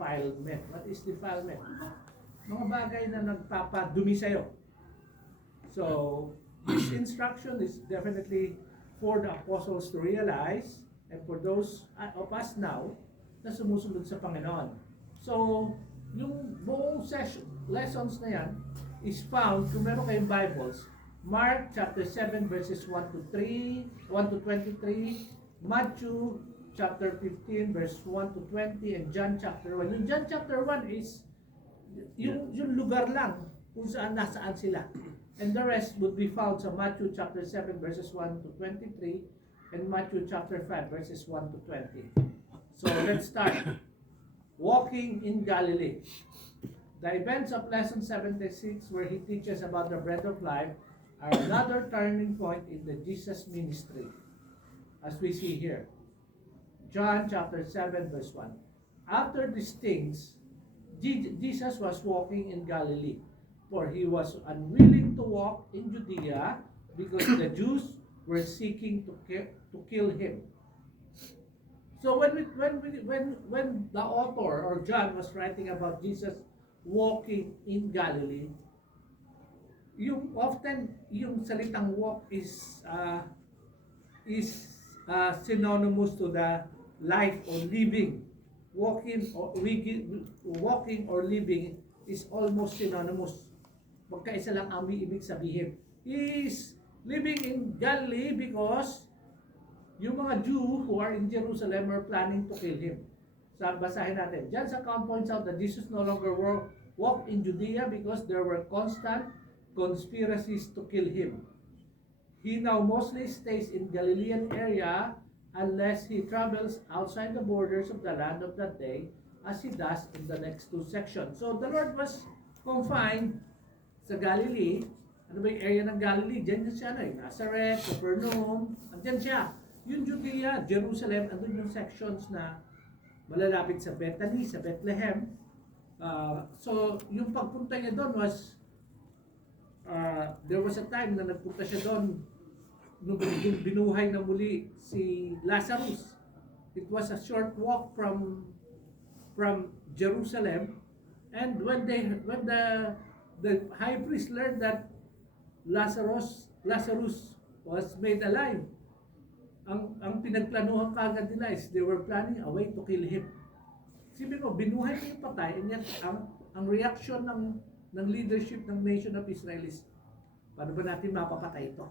defilement. What is defilement? Mga bagay na nagpapadumi sa'yo. So, this instruction is definitely for the apostles to realize and for those of us now na sumusunod sa Panginoon. So, yung buong lessons na yan is found, kung meron kayong Bibles, Mark chapter 7 verses 1 to 23, Matthew chapter 15 verse 1 to 20, and John chapter 1. Yung John chapter 1 is yung lugar lang kung saan nasaan sila. And the rest would be found sa Matthew chapter 7 verses 1 to 23 and Matthew chapter 5 verses 1 to 20. So let's start. Walking in Galilee. The events of lesson 76 where he teaches about the bread of life are another turning point in the Jesus ministry, as we see here. John chapter 7 verse 1. After these things, Jesus was walking in Galilee, for he was unwilling to walk in Judea because the Jews were seeking to kill him. So when the author or John was writing about Jesus walking in Galilee, often yung salitang walk is synonymous to the life or living. Walking or living is almost synonymous. Magkaisa lang ang ibig sabihin. He is living in Galilee because yung mga Jew who are in Jerusalem are planning to kill him. Basahin natin. John's account points out that Jesus no longer walked in Judea because there were constant conspiracies to kill him. He now mostly stays in Galilean area unless he travels outside the borders of the land of that day, as he does in the next two sections. So the Lord was confined sa Galilee. Ano ba yung area ng Galilee? Diyan siya, Nazareth, Capernaum, andyan siya. Yung Judea, Jerusalem, andun yung sections na malalapit sa Bethany, sa Bethlehem. So yung pagpunta niya doon was, there was a time na nagpunta siya doon nung binuhay na muli si Lazarus. It was a short walk from Jerusalem, and when the high priest learned that Lazarus was made alive, ang pinagplanuhan kagad nila is they were planning a way to kill him. Sipin mo, binuhay niya yung patay, and yet ang reaction ng leadership ng nation of Israel is, paano ba natin mapapatay ito?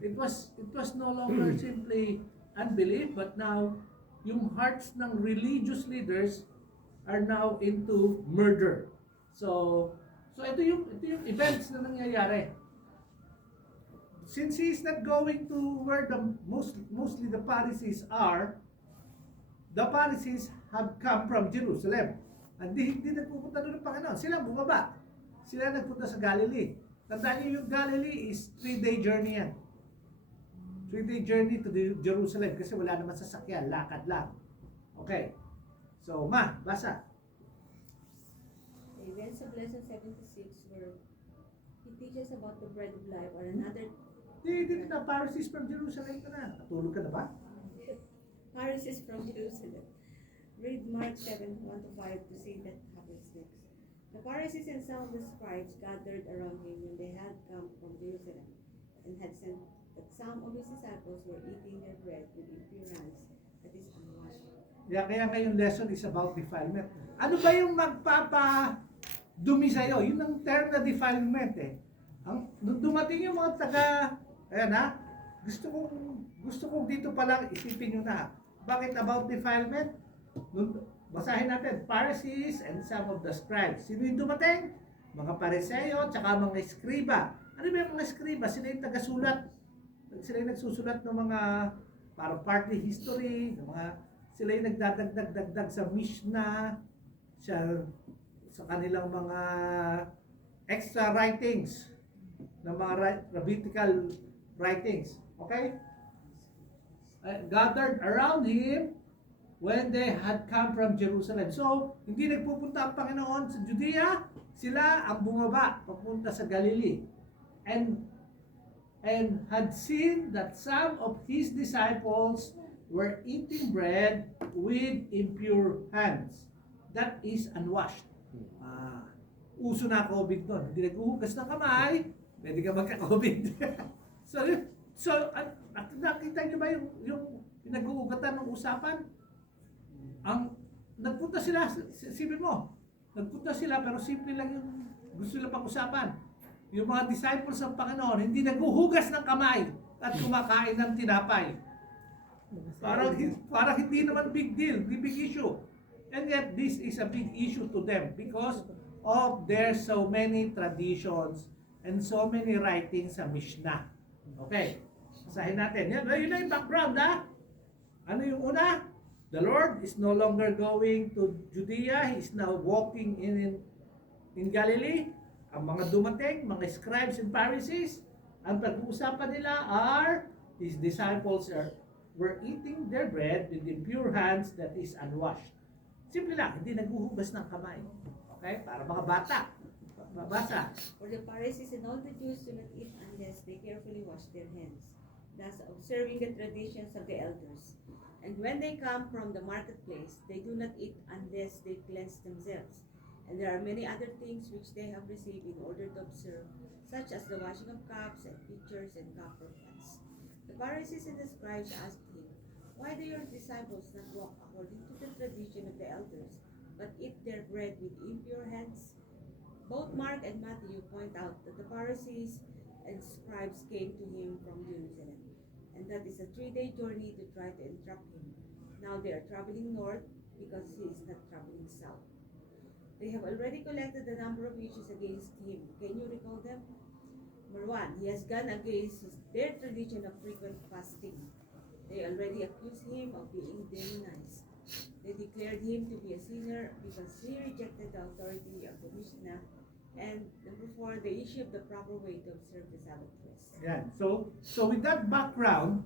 It was no longer simply unbelief, but now yung hearts ng religious leaders are now into murder. So ito yung events na nangyayari. Since he is not going to where mostly the Pharisees are, the Pharisees have come from Jerusalem. Hindi nagpupunta doon ng Panginoon. Sila bumaba. Sila nagpunta sa Galilee. Tandaan niyo yung Galilee is 3-day journey yan. 3-day journey to Jerusalem kasi wala naman sasakyan, lakad lang. Okay. So, basa. The events of lesson 76 where he teaches about the bread of life or another... Dito na, Pharisees from Jerusalem ka na. Natulog ka na ba? Pharisees from Jerusalem. Read Mark 7, 1 to 5 to see that happens next. The Pharisees and some of the scribes gathered around him when they had come from Jerusalem and had sent that some of his disciples were eating their bread with impure hands, that is unwashed. Yeah, kaya ngayong lesson is about defilement. Ano ba yung magpapadumi sa'yo? Yun ang term na defilement eh. Nung dumating yung mga gusto kong dito pa lang isipin nyo na. Bakit about defilement? Basahin natin, Pharisees and some of the scribes. Sino yung dumating? Mga Pariseo, tsaka mga eskriba. Ano ba yung mga eskriba? Sila yung tagasulat. Sila yung nagsusulat ng mga parang party history, sila yung nagdadagdag sa Mishnah, sa kanilang mga extra writings, ng mga rabbinical writings. Okay? Gathered around him when they had come from Jerusalem. So, hindi nagpupunta ang Panginoon sa Judea, sila ang bumaba, papunta sa Galilee. And had seen that some of his disciples were eating bread with impure hands. that is unwashed. Uso na COVID doon. Hindi naghuhugas ng kamay, pwede ka magka-COVID. so, nakita niyo ba yung pinag-uugatan ng usapan? Nagpunta sila, sipin mo, nagpunta sila pero simple lang yung gusto nila pag-usapan. Yung mga disciples ng Panginoon, hindi naghuhugas ng kamay at kumakain ng tinapay. Parang hindi naman big deal, hindi big issue. And yet, this is a big issue to them because of their so many traditions and so many writings sa Mishnah. Okay, basahin natin. Yun na yung background, ha? Ano yung una? The Lord is no longer going to Judea. He is now walking in Galilee. Ang mga dumating, mga scribes and Pharisees, ang pag-uusapan nila are His disciples were eating their bread with impure hands that is unwashed. Simple lang, hindi naghuhugas ng kamay. Okay? Para mga bata. Babasa. For the Pharisees and all the Jews do not eat unless they carefully wash their hands, thus observing the traditions of the elders. And when they come from the marketplace, they do not eat unless they cleanse themselves. And there are many other things which they have received in order to observe, such as the washing of cups and pitchers and copper pots. The Pharisees and the scribes asked him, "Why do your disciples not walk according to the tradition of the elders, but eat their bread with impure hands?" Both Mark and Matthew point out that the Pharisees and scribes came to him from Jerusalem, and that is a 3-day journey to try to entrap him. Now they are traveling north because he is not traveling south. They have already collected a number of issues against him. Can you recall them? Number 1, he has gone against their tradition of frequent fasting. They already accused him of being demonized. They declared him to be a sinner because he rejected the authority of the Mishnah. And number 4, the issue of the proper way to observe the Sabbath rest. Yan. So with that background,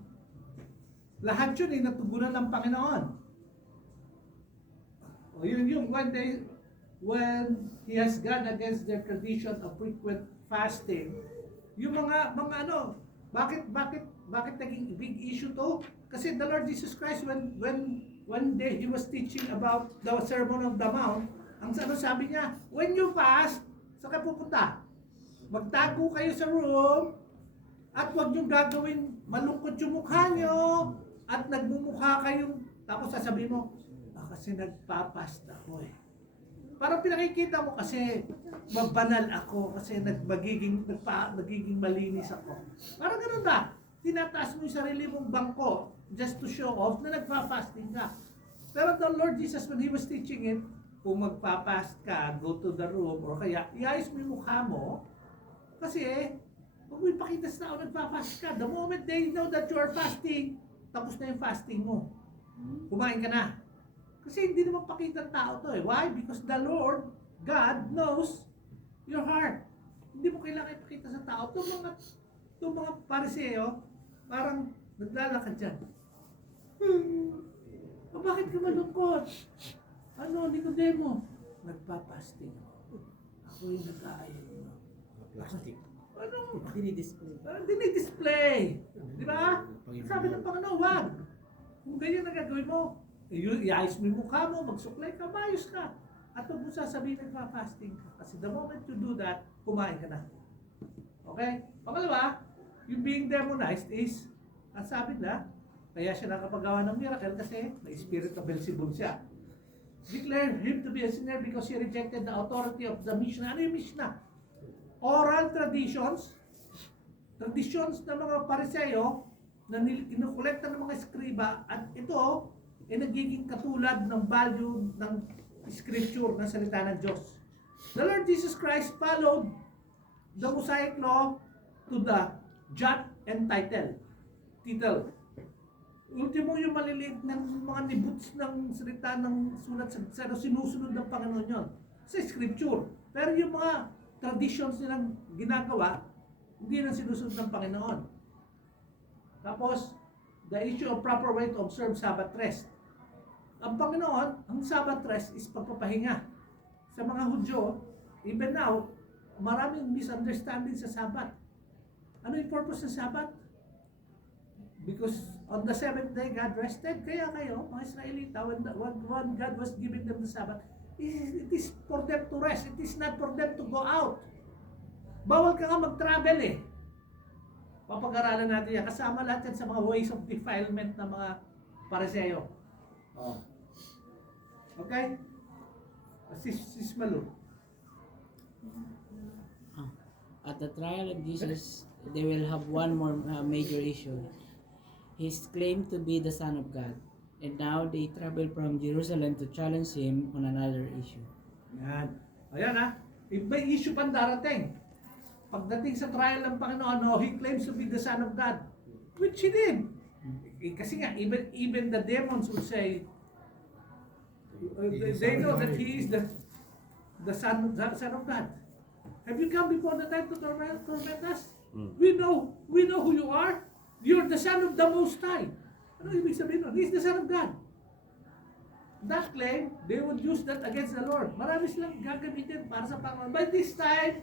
lahat yun ay natugunan ng Panginoon. O yun yung when he has gone against their tradition of frequent fasting, yung mga bakit naging big issue to? Kasi the Lord Jesus Christ when he was teaching about the Sermon on the Mount, ang sabi niya, when you fast, saan kayo pupunta? Magtago kayo sa room at huwag niyong gagawin malungkot yung mukha niyo at nagmumukha kayong tapos sasabihin mo, kasi nagpapast ako eh. Parang pinakikita mo kasi mabanal ako kasi nagiging malinis ako. Parang ganun ba? Tinataas mo yung sarili mong bangko just to show off na nagpa-fasting ka. Pero the Lord Jesus, when He was teaching it, kung magpa-fast ka, go to the room, or kaya iayos mo yung mukha mo, kasi huwag mo ipakita sa tao nagpa-fast ka. The moment they know that you are fasting, tapos na yung fasting mo. Kumain ka na. Kasi hindi naman pakita ng tao to eh. Why? Because the Lord, God, knows your heart. Hindi mo kailangan ipakita sa tao. Itong mga Pariseo, parang naglalakad dyan. Bakit ka malungkot? Nicodemo? Nagpa-fasting ako. Ako yung nag-aayon mo. Plastic. Dinidisplay. Di ba? Sabi ng Panginoon, wag. Kung ganyan na gagawin mo, iayos mo yung mukha mo, magsuklay ka, mayos ka. At huwag mo sasabihin nagpa-fasting ka. Kasi the moment you do that, kumain ka na. Okay? Pangalawa, yung being demonized is, ang sabi na, kaya siya nakapagawa ng miracle kasi may spirit of Beelzebub siya. Declare him to be a sinner because he rejected the authority of the Mishnah. Ano yung Mishnah? Oral traditions ng mga Pariseo na kinukolekta ng mga eskriba at ito ay nagiging katulad ng value ng scripture ng salita ng Diyos. The Lord Jesus Christ followed the Mosaic law to the jot and title. Ultimo yung maliliit ng mga nibuts ng salita ng sulat sa sinusunod ng Panginoon yun sa scripture. Pero yung mga traditions nilang ginagawa, hindi na sinusunod ng Panginoon. Tapos, the issue of proper way to observe Sabbath rest. Ang Panginoon, ang Sabbath rest is pagpapahinga. Sa mga Hudyo, even now, maraming misunderstanding sa Sabbath. Ano yung purpose ng Sabbath? Because on the 7th day, God rested. Kaya kayo, mga Israelita, when God was giving them the Sabbath, It is for them to rest. It is not for them to go out. Bawal ka nga mag-travel eh. Papag-aralan natin yan. Kasama lahat yan sa mga ways of defilement ng mga Pariseo. Oh. Okay? Sis Malu. At the trial of Jesus, they will have one more major issue. His claim to be the Son of God. And now they travel from Jerusalem to challenge him on another issue. Yan. Ayan ha. May issue pang darating. Pagdating sa trial ng Panginoon, he claims to be the Son of God. Which he did. Kasi nga, even the demons would say, they know that he is the Son of God. Have you come before the time to torment us? We know who you are. You're the Son of the Most High. Ano ibig sabihin nun? He is the Son of God. That claim, they would use that against the Lord. Marami silang gagamitin para sa Panginoon. By this time,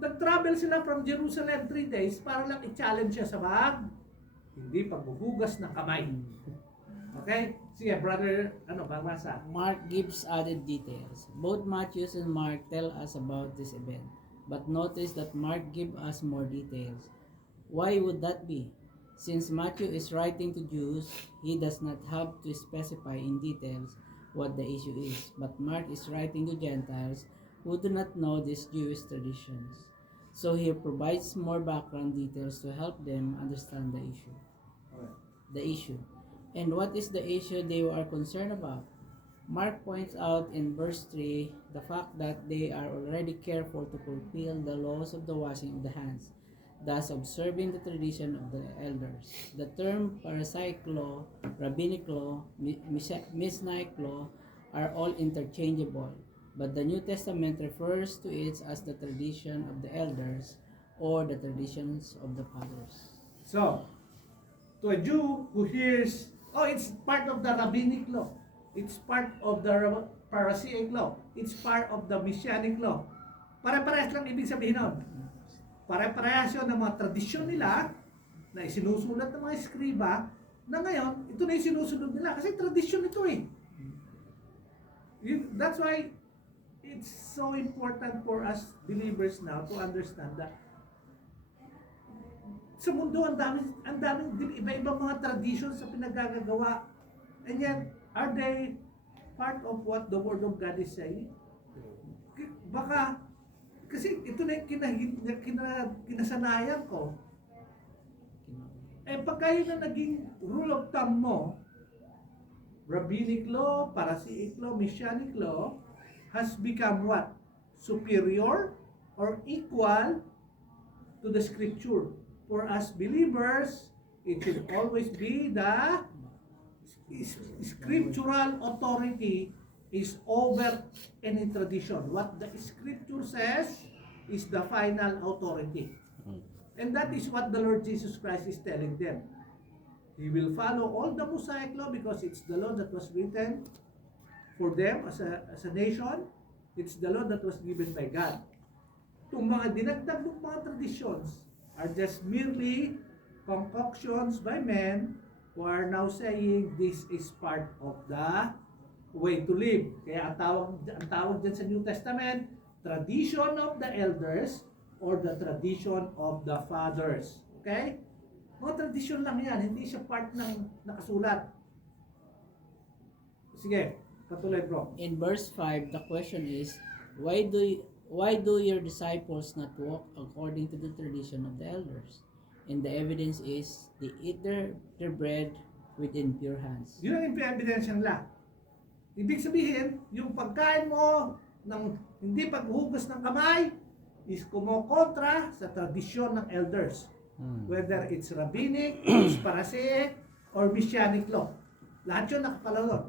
nag-travel sila from Jerusalem 3 days para lang i-challenge siya sa hindi pagbuhugas ng kamay. Okay? Sige, brother, babasa. Mark gives added details. Both Matthew and Mark tell us about this event. But notice that Mark gives us more details. Why would that be? Since Matthew is writing to Jews, he does not have to specify in details what the issue is. But Mark is writing to Gentiles who do not know these Jewish traditions. So he provides more background details to help them understand the issue. The issue. And what is the issue they are concerned about? Mark points out in verse 3 the fact that they are already careful to fulfill the laws of the washing of the hands, thus observing the tradition of the elders. The term Pharisaic law, Rabbinic law, Mishnaic law are all interchangeable, but the New Testament refers to it as the tradition of the elders or the traditions of the fathers. So, to a Jew who hears, it's part of the Rabbinic law. It's part of the Pharisaic law. It's part of the Messianic law. Pare-parehas lang ibig sabihin nun. Pare-parehas yun ng mga tradisyon nila na isinusulat ng mga eskriba na ngayon, ito na yung sinusunod nila kasi tradisyon ito eh. That's why it's so important for us believers now to understand that sa mundo ang daming iba-ibang mga traditions sa pinagagagawa. And yet, are they part of what the Word of God is saying? Baka, kasi ito na yung kinasanayan ko. Pagka yun na naging rule of thumb mo, Rabbinic law, Pharisaic law, Messianic law, has become what? Superior or equal to the Scripture. For us believers, it should always be the scriptural authority is over any tradition. What the Scripture says is the final authority. And that is what the Lord Jesus Christ is telling them. He will follow all the Mosaic law because it's the law that was written for them as a nation. It's the law that was given by God. Itong mga dinagdag ng mga traditions are just merely concoctions by men who are now saying this is part of the way to live. Kaya ang tawag dyan sa New Testament, tradition of the elders or the tradition of the fathers. Okay? Mga tradisyon lang yan, hindi siya part ng nakasulat. Sige, patuloy bro. In verse 5, the question is, why do your disciples not walk according to the tradition of the elders? And the evidence is, they eat their bread with impure hands. Yun ang evidence nila. Ibig sabihin, yung pagkain mo ng hindi paghuhugas ng kamay is kumokontra sa tradisyon ng elders. Whether it's rabbinic, it's Pharisaic, or Messianic law. Lahat yun nakakalawag.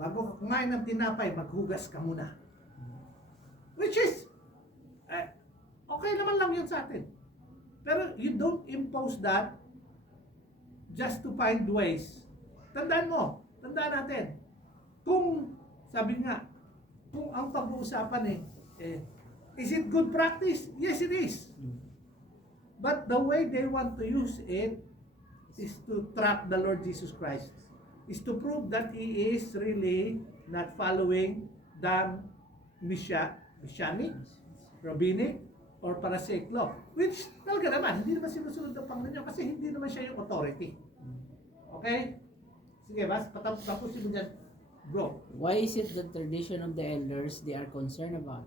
Bago ka kumain ng tinapay, maghugas ka muna. Which is, okay naman lang yun sa atin. Pero you don't impose that just to find ways. Tandaan natin, kung, sabi nga, kung ang pag-uusapan is it good practice? Yes, it is. But the way they want to use it is to trap the Lord Jesus Christ. Is to prove that He is really not following than Messianic, Rabbinic, or Pharisaic law. Which talaga naman, hindi naman sinusunod ng Panginoon kasi hindi naman siya yung authority. Okay? Sige, tapusin mo dyan, bro. Why is it the tradition of the elders they are concerned about?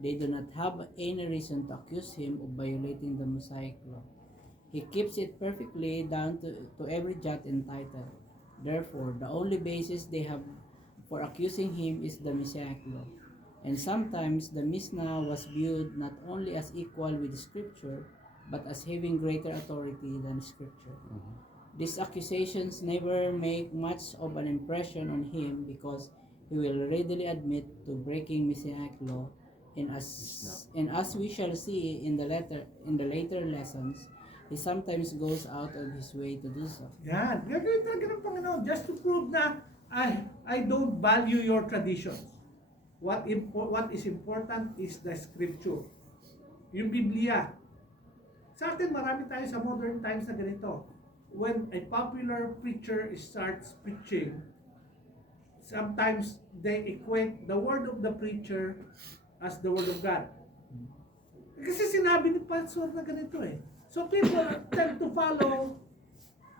They do not have any reason to accuse him of violating the Mosaic law. He keeps it perfectly down to every jot and tittle. Therefore, the only basis they have for accusing him is the Mosaic law. And sometimes the Mishnah was viewed not only as equal with Scripture, but as having greater authority than Scripture. These accusations never make much of an impression on him because he will readily admit to breaking Mosaic law, and as we shall see in the later lessons, he sometimes goes out of his way to do so. Yan. Gagawin talaga ng Panginoon just to prove na I don't value your traditions. What is important is the Scripture. Yung Biblia. Sa atin, marami tayo sa modern times na ganito. When a popular preacher starts preaching, sometimes they equate the word of the preacher as the word of God. Kasi sinabi ni Pastor na ganito eh. So people tend to follow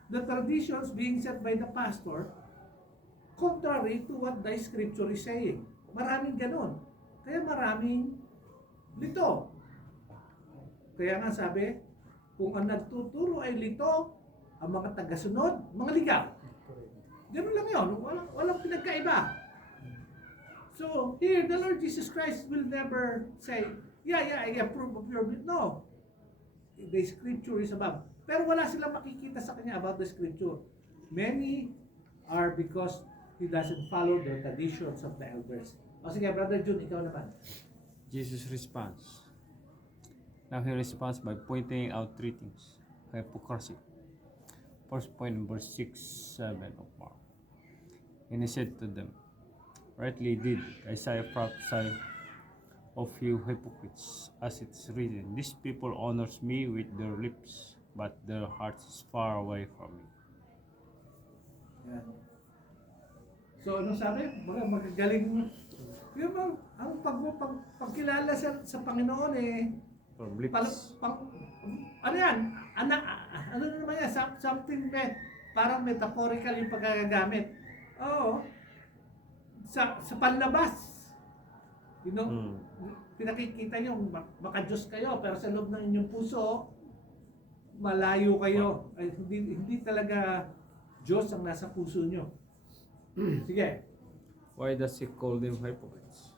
the traditions being set by the pastor contrary to what the Scripture is saying. Maraming ganon. Kaya maraming lito. Kaya nga sabi, kung ang nagtuturo ay lito, ang mga tagasunod, mga ligaw. Ganun lang yun. Walang pinagkaiba. So, here, the Lord Jesus Christ will never say, yeah, I approve of your belief. No. The Scripture is above. Pero wala silang makikita sa kanya about the Scripture. Many are because he doesn't follow the traditions of the elders. O sige, Brother June, ikaw naman. Jesus responds. Now he responds by pointing out three things. Hypocrisy. First point in verse 6, 7 of Mark. And he said to them, rightly did Isaiah prophesy of you hypocrites, as it is written, these people honors me with their lips, but their hearts is far away from me. Yan. So, ano sabi? Magagaling. Yung ang pagkilala sa Panginoon eh, From lips. ano yan? Ano naman yan? Something parang metaphorical yung paggagamit. Oo. Sa panlabas. You know, pinakikita nyo, baka Diyos kayo, pero sa loob ng inyong puso, malayo kayo. Ay, hindi talaga Diyos ang nasa puso nyo. Sige. Why does he call them hypocrites?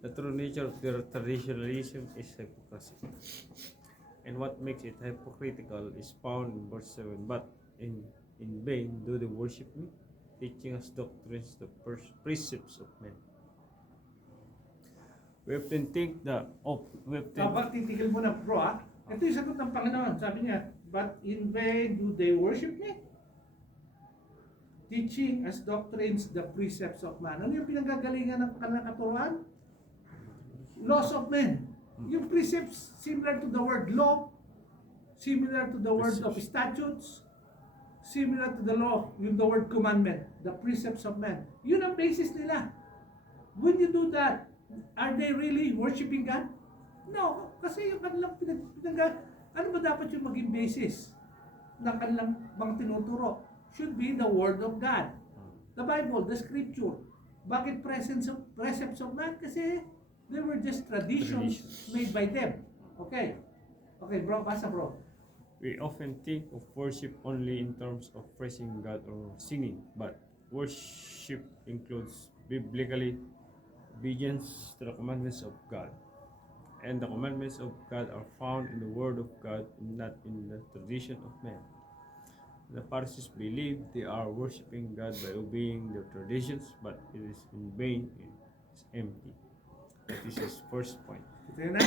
The true nature of their traditionalism is hypocrisy. And what makes it hypocritical is found in verse 7. But in vain do they worship me, teaching us doctrines the precepts of men. We often think Kapag titigil mo na bro ito yung sagot ng Panginoon. Sabi niya, but in vain do they worship me? Teaching as doctrines the precepts of man. Ano yung pinanggagalingan ng kanilang katuruan? Laws of men. Yung precepts, similar to the word law, similar to the word of statutes, similar to the law, yung the word commandment, the precepts of men. Yun ang basis nila. When you do that, are they really worshiping God? No, kasi yung kanilang ano ba dapat yung maging basis ng kanilang mga tinuturo? Should be the Word of God. The Bible, the Scripture. Bakit precepts of man? Kasi they were just traditions made by them. Okay. Okay, bro, basa bro. We often think of worship only in terms of praising God or singing, but worship includes biblically obedience to the commandments of God. And the commandments of God are found in the Word of God, not in the tradition of men. The Pharisees believe they are worshiping God by obeying their traditions, but it is in vain, it is empty. That is his first point. Ito yun na.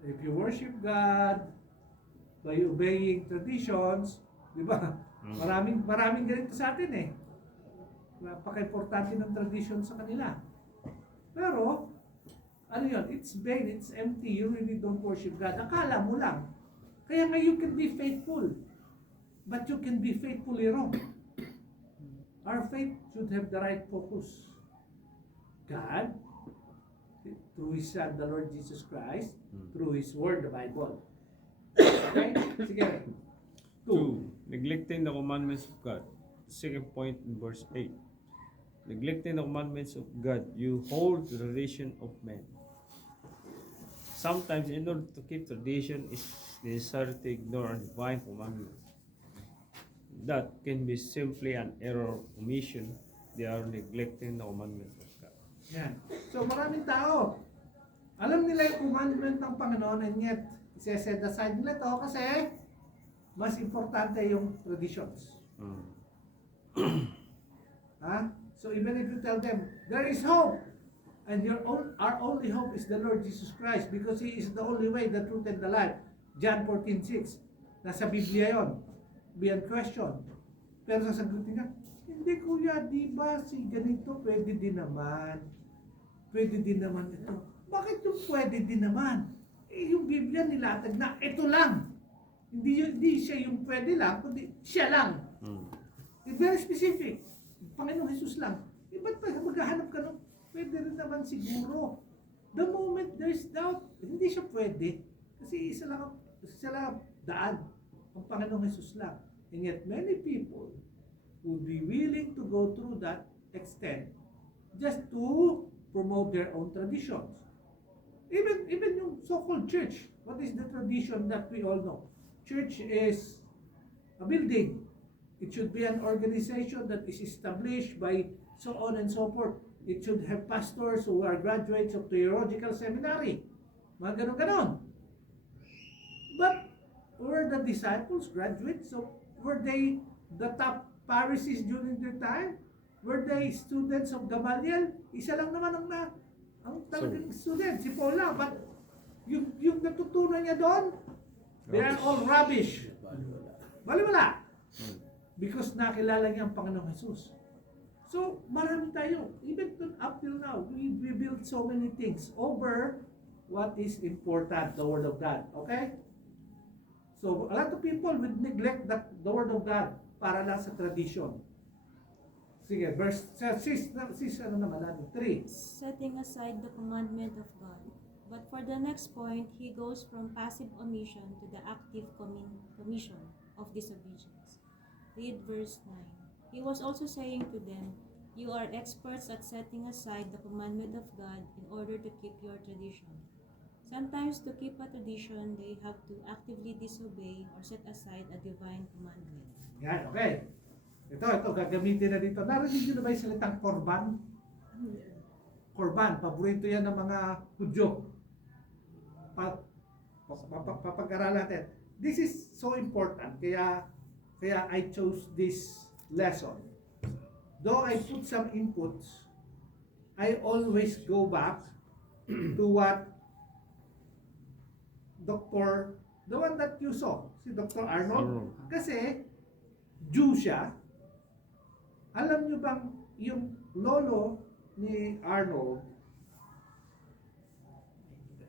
If you worship God by obeying traditions, di ba? Maraming ganito sa atin eh. Napaka-importante ng tradition sa kanila. Pero, ano yun? It's vain, it's empty. You really don't worship God. Akala mo lang. Kaya nga you can be faithful. But you can be faithfully wrong. Our faith should have the right focus. God, through His Son, the Lord Jesus Christ, Hmm. through His Word, the Bible. Okay? Sige. 2. 2. Neglecting the commandments of God. Second point in verse 8. Neglecting the commandments of God, you hold the tradition of men. Sometimes, in order to keep tradition, it's necessary to ignore a divine commandment. That can be simply an error of omission. They are neglecting the commandments of God. Yan. So maraming tao, alam nila yung commandment ng Panginoon and yet, set aside nila to kasi mas importante yung traditions. Hmm. Ha? So even if you tell them, there is hope, and our only hope is the Lord Jesus Christ because He is the only way, the truth, and the life. John 14:6. Nasa Biblia yon. Beyond question. Pero sasagutin niya, hindi kuya, di ba si ganito pwede din naman. Pwede din naman ito. Bakit yung pwede din naman? Eh, yung Biblia nilatag na ito lang. Hindi siya yung pwede lang, kundi siya lang. Hmm. It's very specific. Panginoong Jesus lang. Ba't pa maghahanap ka nung pwede rin naman siguro? The moment there's doubt, hindi siya pwede. Kasi isa lang ang daan. Ang Panginoong Jesus lang. And yet many people would be willing to go through that extent just to promote their own traditions. Even yung so-called church. What is the tradition that we all know? Church is a building. It should be an organization that is established by so on and so forth. It should have pastors who are graduates of theological seminary. Mga ganon-ganon. But were the disciples graduates? So were they the top Pharisees during their time? Were they students of Gamaliel? Isa lang naman ang talagang student, si Paul lang. But yung natutunan niya doon, they are all rubbish. Baliwala. Because nakilala niya ang Panginoong Jesus. So, marami tayo. Even up till now, we build so many things over what is important, the Word of God. Okay? So, a lot of people would neglect the Word of God para lang sa tradition. Sige, verse 6 ano naman natin? 3. Setting aside the commandment of God. But for the next point, he goes from passive omission to the active commission of disobedience. Read verse 9. He was also saying to them, you are experts at setting aside the commandment of God in order to keep your tradition. Sometimes to keep a tradition, they have to actively disobey or set aside a divine commandment. Yan, okay. Ito, gagamitin na dito. Narinig nyo na ba yung salitang korban? Korban, paborito yan ng mga Hudyo. Papag-aralan natin. This is so important, kaya I chose this lesson. Though I put some inputs, I always go back to what the one that you saw, si Dr. Arnold. Kasi, Jew siya. Alam nyo bang yung lolo ni Arnold,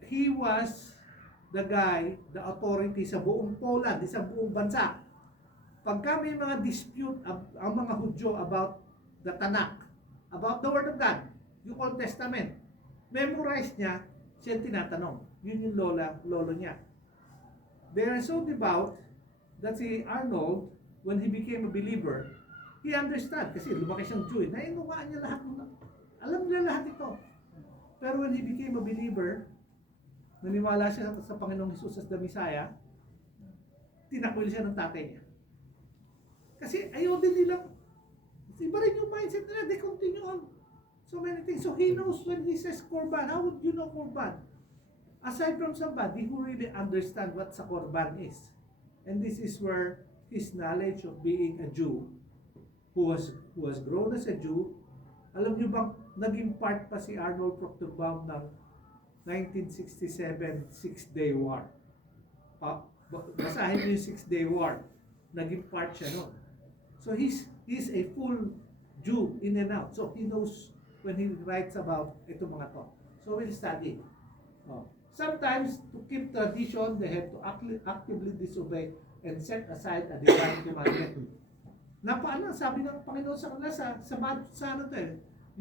he was the guy, the authority sa buong Poland, sa buong bansa. Pagka may mga dispute ang mga Hudyo about the Tanakh, about the Word of God, yung Old Testament, memorize niya, siya tinatanong. Yun yung lolo niya. They are so devout that si Arnold, when he became a believer, he understand, kasi lumaki siyang Jew, nainuwaan niya lahat, alam niya lahat ito. Pero when he became a believer, naniwala siya sa Panginoong Jesus as the Messiah, tinakwil siya ng tatay niya. Kasi ayaw din nilang, iba rin yung mindset nila, they continue on so many things. So he knows when he says korban, how would you know korban? Aside from somebody who really understand what sa korban is. And this is where his knowledge of being a Jew, who was grown as a Jew, alam niyo bang naging part pa si Arnold Proctorbaum ng 1967 Six-Day War. Basahin niyo yung Six-Day War. Naging part siya noon. So he's a full Jew in and out. So he knows when he writes about ito mga to. So we'll study. Sometimes to keep tradition, they have to actively disobey and set aside a divine commandment. Paano, sabi ng Panginoon sa kanila sa ano to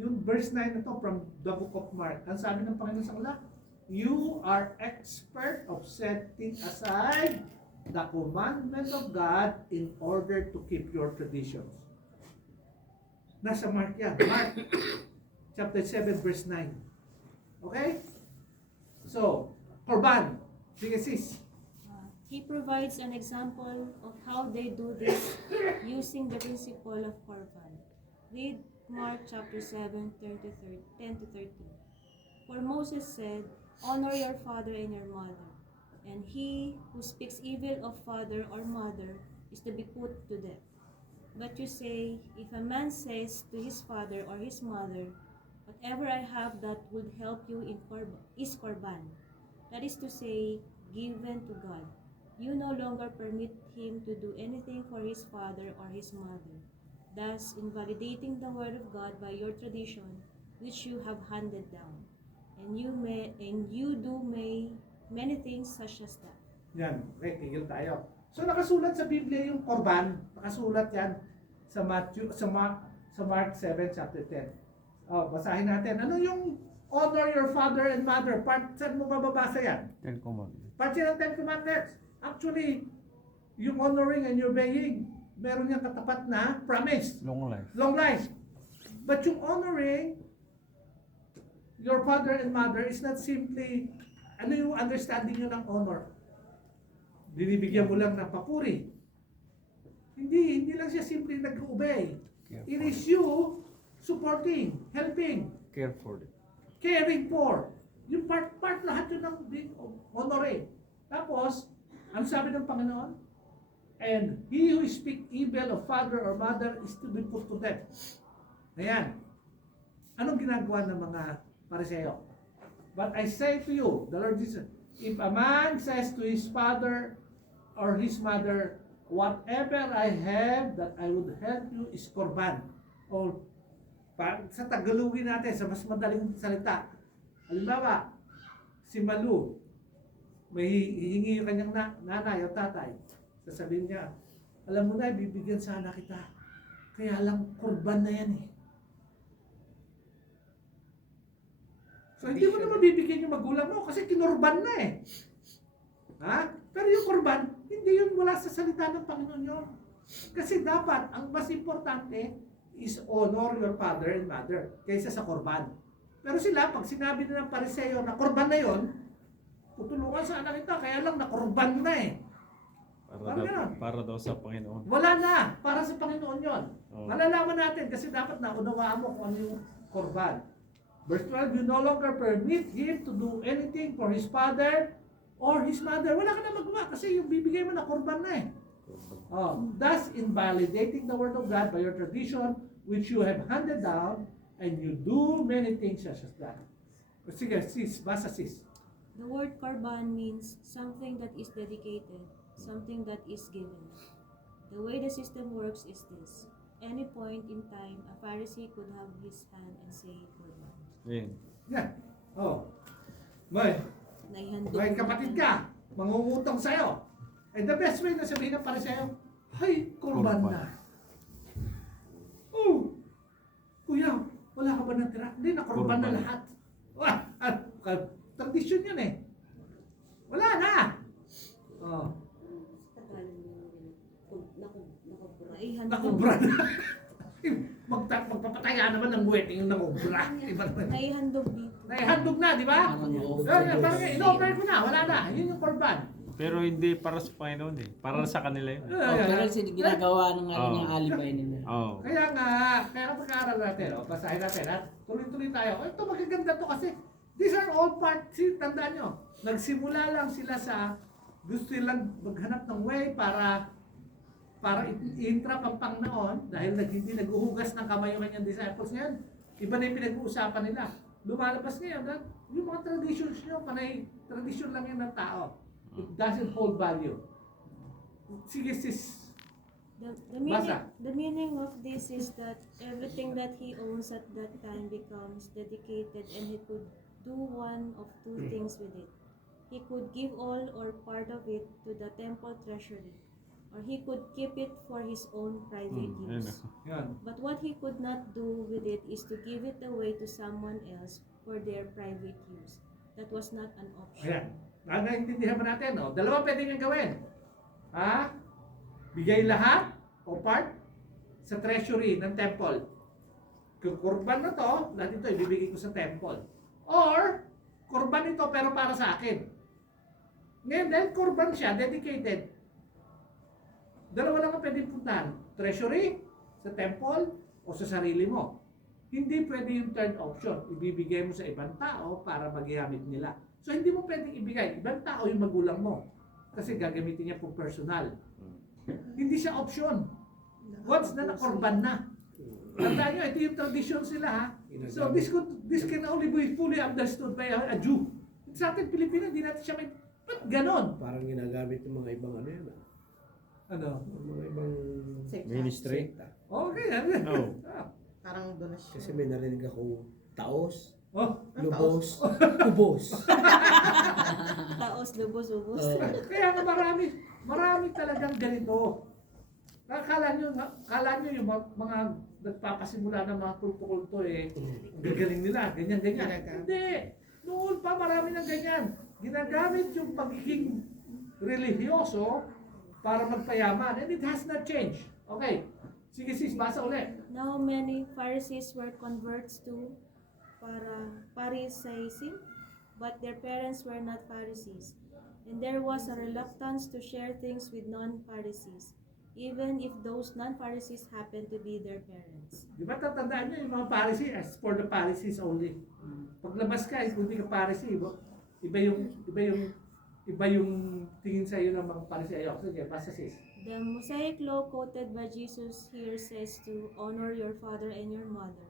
Yung verse 9 na to from the book of Mark. Ang sabi ng Panginoon sa kanila, you are expert of setting aside the commandments of God in order to keep your traditions. Nasa Mark yan. Mark chapter 7 verse 9. Okay? So, Korban. Sige sis. He provides an example of how they do this using the principle of Korban. Read Mark chapter 7, 10 to 13. For Moses said, honor your father and your mother, and he who speaks evil of father or mother is to be put to death. But you say, if a man says to his father or his mother, whatever I have that would help you in is Korban, that is to say, given to God. You no longer permit him to do anything for his father or his mother, thus invalidating the word of God by your tradition, which you have handed down. And you do many things such as that. Yan. Okay, tigil tayo. So, nakasulat sa Biblia yung Korban. Nakasulat yan sa Mark 7, chapter 10. Oh, basahin natin. Ano yung honor your father and mother? Part, saan mo mababasa yan? Ten Commandments. Part yan ng 10 Commandments. Actually, yung honoring and your obeying, meron niyang katapat na promise. Long life. Long life. But yung honoring your father and mother is not simply, ano yung understanding nyo ng honor? Binibigyan mo lang ng papuri. Hindi lang siya simply nag-obey. It is you supporting, helping, Care for it. caring for. Yung part lahat yun ng honoring. Tapos, ano sabi ng Panginoon? And he who speak evil of father or mother is to be put to death. Ayan. Anong ginagawa ng mga Pariseo? But I say to you, the Lord Jesus, if a man says to his father or his mother, whatever I have that I would help you is Korban. O sa Tagalogin natin, sa mas madaling salita. Halimbawa, si Malu, may hihingi yung kanyang nanay o tatay. Sasabihin niya, alam mo na, bibigyan sana kita. Kaya lang, Korban na yan eh. So, hindi mo na mabibigyan yung magulang mo kasi kinurban na eh. Ha? Pero yung Korban, hindi yun mula sa salita ng Panginoon yun. Kasi dapat, ang mas importante is honor your father and mother kaysa sa Korban. Pero sila, pag sinabi na ng Pariseo na Korban na yun, tutulungan sa anak kita, kaya lang na-Korban na eh. Para daw sa Panginoon. Wala na, para sa Panginoon yon. Oh. Malalaman natin kasi dapat naunawaan mo kung ano yung Korban. Verse 12, you no longer permit him to do anything for his father or his mother. Wala ka na magawa kasi yung bibigay mo na Korban na eh. Thus invalidating the word of God by your tradition which you have handed down, and you do many things such as that. Sige, sis, basa sis. The word Korban means something that is dedicated, something that is given. The way the system works is this. Any point in time, a Pharisee could have his hand and say Korban. Ayan. Yan. Oh. May kapatid ka, mangungutong sa'yo. And the best way na sabihin ng Pariseo, hay, Korban na. Oh, kuya, wala ka ba natira? Hindi, na-Korban na lahat. Tradisyon yun eh. Wala na. Oh. Nakubra na. Magpapataya naman ng buwet yung nakubra. Naihandog dito. Naihandog na, di ba? Parang in-offer ko na, wala na. Yun yung Korban. Pero hindi para sa Panginoon eh. Para sa kanila yun. Pero ginagawa ng yung alibay nila. Oh. Kaya nga, kaya pag-aaral natin, basahin natin, ha? Tuloy-tuloy tayo. Ito, magaganda to kasi these are all parts, tandaan nyo, nagsimula lang sila sa gusto nilang maghanap ng way para i-intrap ang Panginoon dahil hindi naghuhugas ng kamay yung kanyang disciples ngayon. Iba na yung pinag-uusapan nila. Lumalabas ngayon, yung mga traditions nyo, panay tradition lang yan ng tao. It doesn't hold value. Sige sis. The meaning of this is that everything that he owns at that time becomes dedicated, and he could do one of two things with it. He could give all or part of it to the temple treasury, or he could keep it for his own private Ayun use. Yan. But what he could not do with it is to give it away to someone else for their private use. That was not an option. Ayan. Naintindihan ba natin? No? Dalawa pwede niyang gawin. Ha? Bigay lahat o part sa treasury ng temple. Kung kurban na to, lahat ito ibibigay ko sa temple. Or, kurban ito pero para sa akin. Ngayon, dahil kurban siya, dedicated. Dalawa lang ang pwedeng puntahan. Treasury, sa temple, o sa sarili mo. Hindi pwede yung third option. Ibibigay mo sa ibang tao para magamit nila. So, hindi mo pwedeng ibigay. Ibang tao yung magulang mo. Kasi gagamitin niya po personal. Hindi siya option. Once na nakorban na. Tandaan nyo, ito yung tradition sila ha. So, this can only be fully understood by a Jew. Sa atin, Pilipino, hindi natin siya may... Ba't ganon? Parang ginagamit yung mga ibang ano yan. Ano? Yung mga ibang Ministry. sekta. Okay, ano? Oh. Ah. Parang donasyon. Kasi may narinig akong taos, Oh, lubos, kubos. Taos, lubos, ubos. kaya nga marami talagang ganito. Kala nyo yung mga nagpapasimula ng mga kulto-kulto ang gagaling nila, ganyan. Hindi. Noon pa marami ng ganyan. Ginagamit yung pagiging religyoso para magpayaman. And it has not changed. Okay. Sige sis, basa ulit. Now many Pharisees were converts to Pharisaism, but their parents were not Pharisees. And there was a reluctance to share things with non-Pharisees, even if those non-Pharisees happened to be their parents. Di ba tatandaan nyo yung mga Pharisee as for the Pharisees only. Paglabas ka, kung hindi ka Pharisee, iba yung tingin sa iyo ng mga Pharisee. Ayok, sige, basa sis. The Mosaic law quoted by Jesus here says to honor your father and your mother.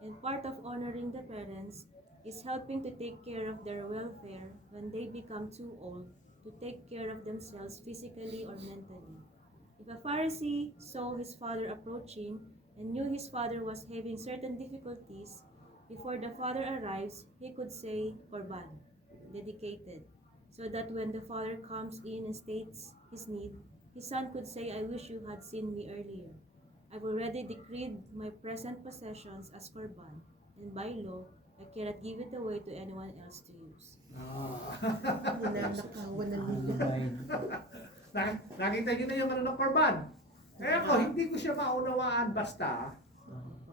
And part of honoring the parents is helping to take care of their welfare when they become too old to take care of themselves physically or mentally. If a Pharisee saw his father approaching and knew his father was having certain difficulties, before the father arrives, he could say, Korban, dedicated, so that when the father comes in and states his need, his son could say, I wish you had seen me earlier. I've already decreed my present possessions as Korban, and by law, I cannot give it away to anyone else to use. Ninanakawan ng Nakita nyo na yung ano ng korban. Kaya ako, hindi ko siya maunawaan basta.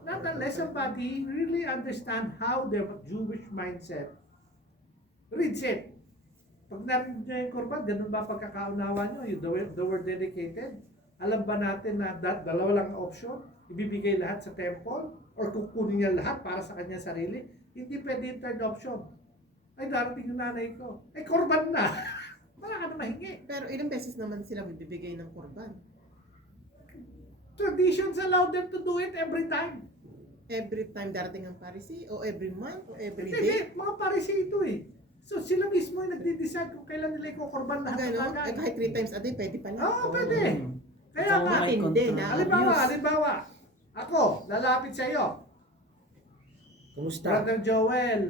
Not unless somebody really understand how the Jewish mindset reads it. Pag narinig nyo yung korban, ganun ba pagkakaunawa nyo? The word dedicated? Alam ba natin na dalawa lang option? Ibibigay lahat sa temple? Or kukunin niya lahat para sa kanya sarili? Hindi pwede yung third option. Ay, darating yung nanay ko. Ay, korban na! Wala ka na mahingi. Pero ilang beses naman sila bibigay ng kurban? Traditions allow them to do it every time. Every time darating ang Pharisee? O every month? O every Hindi, day? mga Pharisee ito eh. So sila mismo yung nagde-decide kung kailan nila ikukorban lahat ng Gano'n? bagay. Eh kahit 3 times a day, pwede pala. Oo, pwede. Kaya So, nga, may Hindi control. na. halimbawa, ako, lalapit sa iyo. Kumusta? Brother Joel,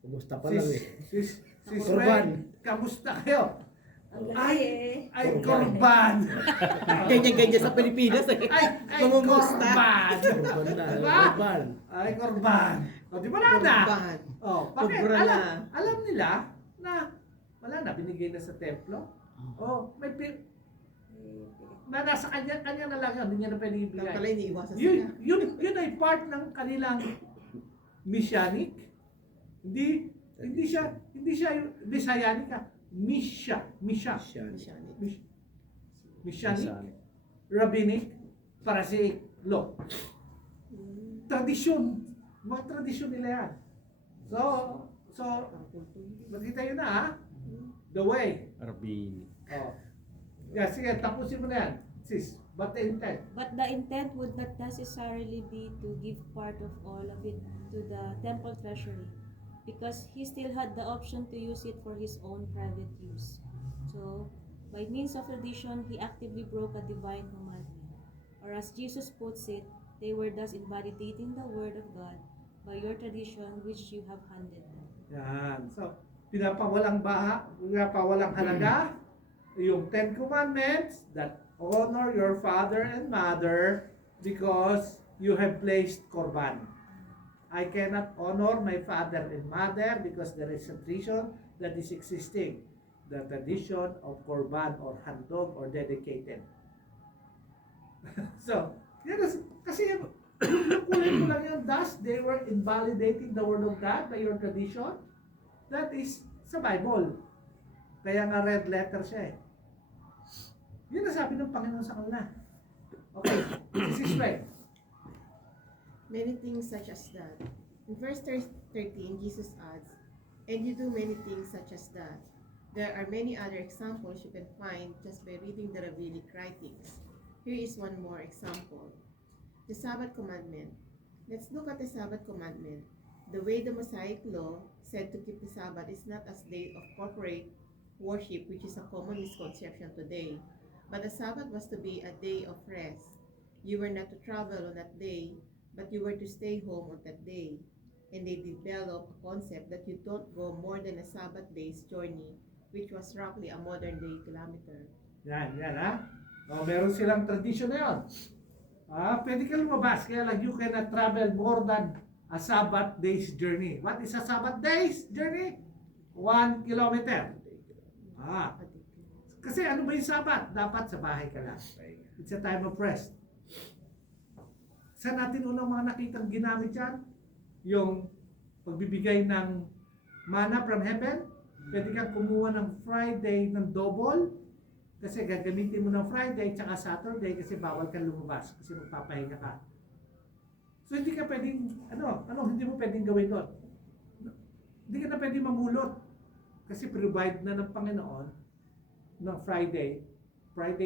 Kumusta pa lang eh. sis Korban. Swen, kamusta kayo? Ang laki Ay, korban. Ganyan-ganyan sa Pilipinas eh. Ay, Mamumusta. korban. Korban na. Diba? Korban. Ay, korban. O, di ba na? Kurban. Oh, bakit? Sobra na. Alam nila na wala na, binigay na sa templo. Oh, na nasa kanya na lang yun, hindi niya na pwede Kaya ibigay. pala iniiwasan Yun, sila. yun ay part ng kanilang messianic. Hindi siya messianic ka. Messianic, rabbinic, Pharisaic law. Tradisyon. Mga tradisyon nila yan. So, makita yun na ha? The way. Rabini. Oh. Yeah, sige, tapusin mo na yan. Sis, but the intent. But the intent would not necessarily be to give part of all of it to the temple treasury, because he still had the option to use it for his own private use. So, by means of tradition, he actively broke a divine commandment. Or as Jesus puts it, they were thus invalidating the word of God by your tradition which you have handed them. Yan. So, pinapawalang halaga yung Ten Commandments that honor your father and mother because you have placed korban. I cannot honor my father and mother because there is a tradition that is existing. The tradition of korban or handog or dedicated. So, yan kasi lukuhin mo lang yan. Thus, they were invalidating the word of God by your tradition. That is sa Bible. Kaya nga red letter siya eh. Yun ang sabi ng Panginoon sa kanila. Okay, this is right. Many things such as that. In verse 13, Jesus adds, and you do many things such as that. There are many other examples you can find just by reading the rabbinic writings. Here is one more example. The Sabbath commandment. Let's look at the Sabbath commandment. The way the Mosaic law said to keep the Sabbath is not as day of corporate worship, which is a common misconception today, but the Sabbath was to be a day of rest. You were not to travel on that day, but you were to stay home on that day. And they developed a concept that you don't go more than a Sabbath day's journey, which was roughly a modern day kilometer. Yan ha. O, meron silang tradition na yun. Pwede ka lumabas, kaya lang you cannot travel more than a Sabbath day's journey. What is a Sabbath day's journey? 1 kilometer. Kasi ano ba yung Sabbath? Dapat sa bahay ka lang. It's a time of rest. Saan natin unang mga nakitang ginamit yan? Yung pagbibigay ng manna from heaven. Pwede kang kumuha ng Friday ng double. Kasi gagamitin mo ng Friday tsaka Saturday kasi bawal kang lumabas kasi magpapahinga ka. So hindi ka pwedeng, hindi mo pwedeng gawin doon. Hindi ka na pwedeng mamulot. Kasi provide na ng Panginoon ng Friday,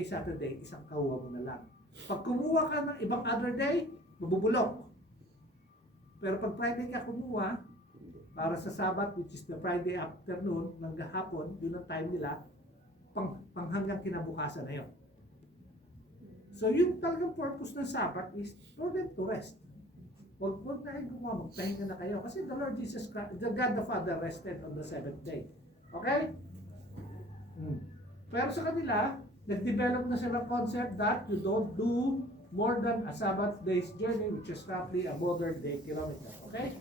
Saturday, isang kahuwa mo na lang. Pag kumuha ka ng ibang other day, mabubulok. Pero pag Friday ka kumuha, para sa Sabbath, which is the Friday afternoon, ng hapon, yun ang time nila, panghanggang kinabukasan na yun. So yun talagang purpose ng Sabbath is for them to rest. Huwag na kayo gumawa, magpahinga na kayo. Kasi the Lord Jesus Christ, the God the Father rested on the seventh day. Okay? Pero sa kanila, nag-develop na sila concept that you don't do more than a Sabbath day's journey, which is roughly a modern day kilometer. Okay?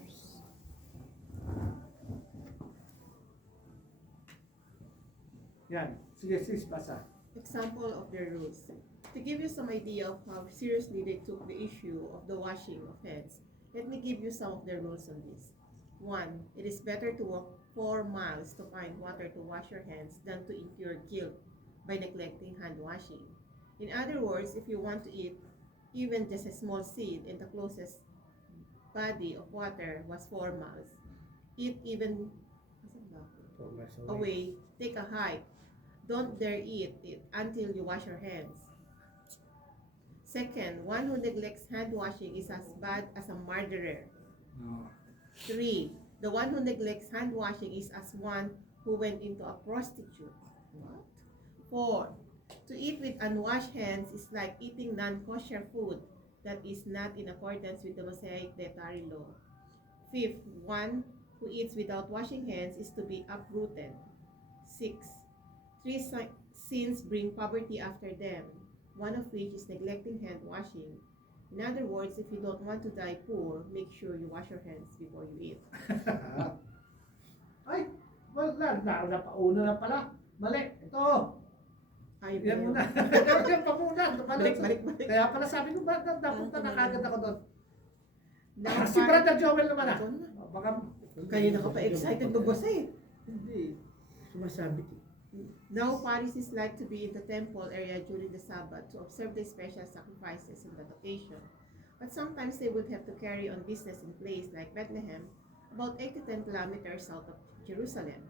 Yan. Sige, sis, basa. Example of their rules. To give you some idea of how seriously they took the issue of the washing of heads, let me give you some of their rules on this. 1. It is better to walk 4 miles to find water to wash your hands than to incur guilt by neglecting hand washing. In other words, if you want to eat even just a small seed and the closest body of water was 4 miles, eat even away, take a hike. Don't dare eat it until you wash your hands. Second, one who neglects hand washing is as bad as a murderer. 3. The one who neglects hand washing is as one who went into a prostitute. What? 4. To eat with unwashed hands is like eating non-kosher food that is not in accordance with the Mosaic dietary law. 5. One who eats without washing hands is to be uprooted. 6. 3 sins bring poverty after them, one of which is neglecting hand washing. In other words, if you don't want to die poor, make sure you wash your hands before you eat. Ay, napauna na pala. Mali. Ito. Ay, Yan muna. Yan pa muna. Balik. Kaya pala sabi ko, dapat na nakagad ako doon. Now, Si Brother Joel naman Ito na. Baka, Kanina ka pa excited magbasa eh. Hindi. Sumasabit eh. Now, Pharisees like to be in the temple area during the Sabbath to observe the special sacrifices on that occasion. But sometimes they would have to carry on business in place like Bethlehem, about 8 to 10 kilometers south of Jerusalem.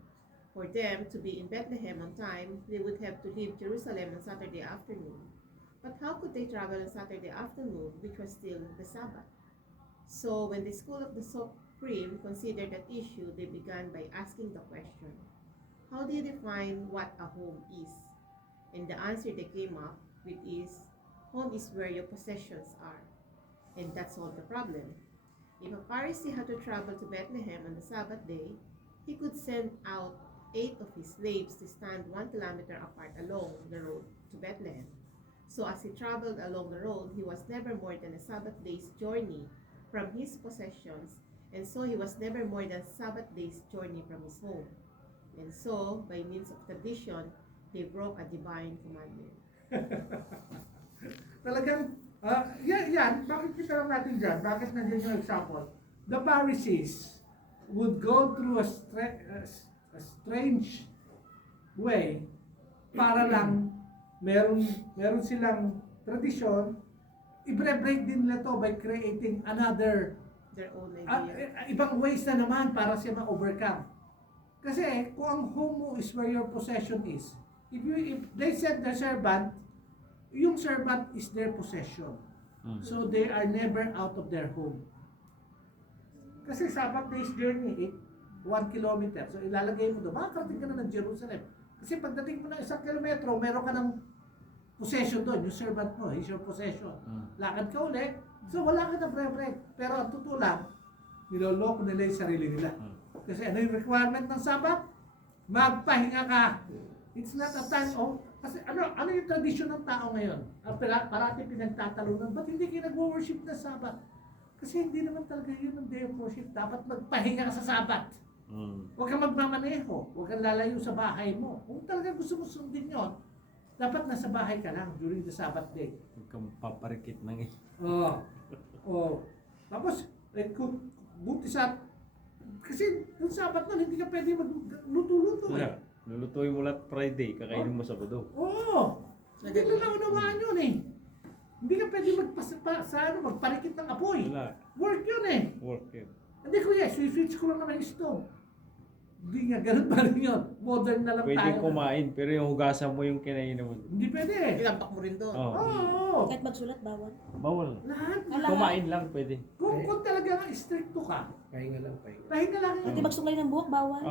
For them to be in Bethlehem on time, they would have to leave Jerusalem on Saturday afternoon. But how could they travel on Saturday afternoon, which was still the Sabbath? So when the school of the Supreme considered that issue, they began by asking the question, how do you define what a home is? And the answer they came up with is, home is where your possessions are. And that solved the problem. If a Pharisee had to travel to Bethlehem on the Sabbath day, he could send out 8 of his slaves to stand 1 kilometer apart along the road to Bethlehem. So as he traveled along the road, he was never more than a Sabbath day's journey from his possessions, and so he was never more than Sabbath day's journey from his home. And so, by means of tradition, they broke a divine commandment. Talagang, yan, bakit kita lang natin dyan? Bakit nandiyan yung example? The Pharisees would go through a strange way para lang meron silang tradisyon, i-break din nila to by creating another Their own idea. ibang ways na naman para siya ma-overcome. Kasi kung ang home mo is where your possession is, if they said the servant, yung servant is their possession. So they are never out of their home. Kasi Sabbath day's journey, 1 kilometer. So ilalagay mo doon, makakarating ka na ng Jerusalem. Kasi pagdating mo ng 1 kilometro, meron ka ng possession doon, yung servant mo, is your possession. Lakad ka ulit, so wala ka na break. Pero ang totoo lang, niloloko nila yung sarili nila. Kasi ano yung requirement ng Sabbath? Magpahinga ka. It's not a time of... Kasi ano yung tradisyon ng tao ngayon? Parati pinagtatalunan, ba't hindi kayo nag-worship na Sabbath? Kasi hindi naman talaga yun ang day of worship. Dapat magpahinga ka sa Sabbath. Huwag kang magmamaneho. Huwag kang lalayo sa bahay mo. Kung talaga gusto mo sundin yun, dapat nasa bahay ka lang during the Sabbath day. Huwag kang paparikit ng Oo. Tapos, kung buti sa... Kasi yung Sabbath nun, hindi ka pwede magluto-luto eh. Lulutuin mo lahat Friday, kakainin mo Sabado. Oo. Hindi ko na unawaan yun eh. Hindi ka pwede magparikit ng apoy. Wala. Work yun eh. Work yun. Hindi kuya, switch ko lang naman yung stove. Hindi nga, ganun pa rin yun. Modern na lang Pwede tayo. kumain, pero yung hugasan mo yung kinain mo. Hindi pwede eh. Ilampak mo rin doon. Oo. Kahit magsulat, bawal. Bawal. Lahat. Kumain lang pwede. Kung talaga stricto ka, Pahinga lang. pahinga lang Pati yun. magsuklay ng buhok, bawal.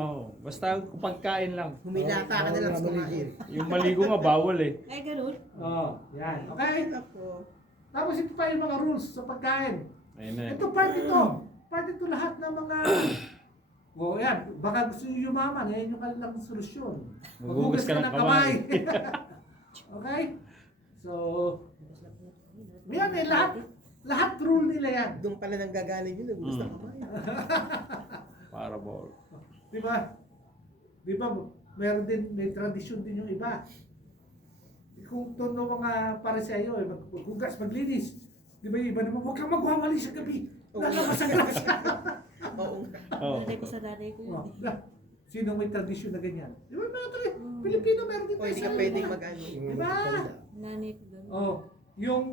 Basta pagkain lang. Humilata ka na lang sa kumain. Yung maligo nga bawal eh. Ay, ganun. Oo. Yan. Okay? Ako. Tapos ito pa yung mga rules sa pagkain. Ayun na. Ito part ito. Part ito lahat ng mga... yan. Baka gusto nyo yumaman. Yan yung kanilang solusyon. Maghugas ka ng kamay. Okay? So... Yan eh. Lahat rule nila yan. Doon pala nang gagaling yun, gusto ko ba? Para bawal. Di ba? Di ba? Meron din, may tradisyon din yung iba. Kung ito ng mga pariseyo, maghugas, maglinis. Di ba yung iba naman, huwag kang magwawali sa gabi. Lalabas ang grasya. Oo nga. Oh. Nanay ko sa nanay ko yun. Sino may tradisyon na ganyan? Di ba Pilipino meron din Pwede ka tayo. pwedeng mag-ano. Diba? Nanay ko ganun. Oh, yung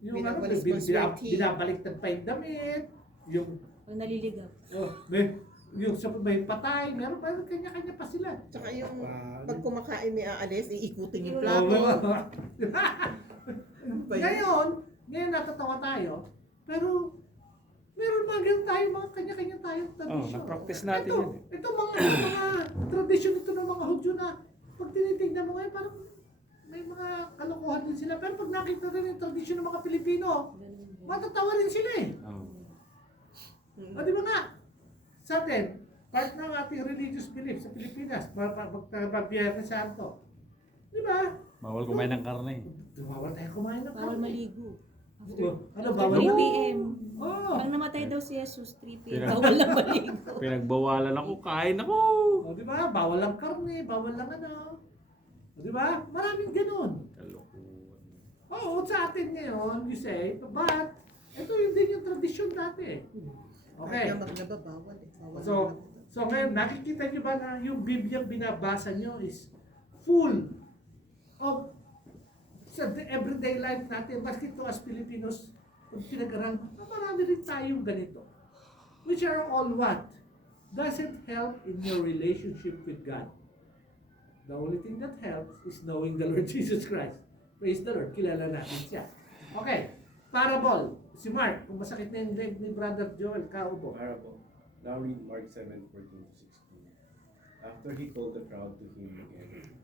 Binabalis mo sweaty. binabaliktad pa yung damit, yung Pag naliligaw. yung sa may patay, meron kanya-kanya pa sila. Tsaka yung pag kumakain may aalis, iikutin yung Oh, plato. ngayon natatawa tayo, pero meron mga ganun tayo, mga kanya-kanya tayong tradisyon. na-practice natin ito, yun eh. Ito mga tradisyon ito ng mga Hudyo na pag tinitignan mo ngayon, parang may mga kalokohan din sila. Pero pag nakita rin yung tradisyon ng mga Pilipino, Ganun. matatawa rin sila eh. Oh. O di ba nga? Sa atin, part ng ating religious belief sa Pilipinas, pag-Biyernes Santo. Di ba? Bawal kumain ng karne. Bawal tayo kumain ng Bawal karne. maligo. Ano, After bawal 3 na? p.m. Oo. Pag namatay daw si Jesus, 3 p.m. Pinag- Bawal na maligo. Pinagbawalan ako, kain ako. O di ba? Bawal lang karne, bawal lang ano. O di ba? Maraming ganun. Kalokohan. Oo, sa atin ngayon, you say, but ito yun din yung tradisyon dati. Okay. Kaya maglaba, bawal eh. Bawal So, so ngayon, nakikita nyo ba na yung Biblia binabasa nyo is full of sa everyday life natin. Bakit ito as Filipinos, kung pinag-aral, marami rin tayong ganito. Which are all what? Doesn't help in your relationship with God. The only thing that helps is knowing the Lord Jesus Christ. Praise the Lord, kilala natin siya. Okay, parable. Si Mark, kung masakit na yung leg ni Brother Joel, kaubo. Parable. Now read Mark 7:14-16. After he called the crowd to him again,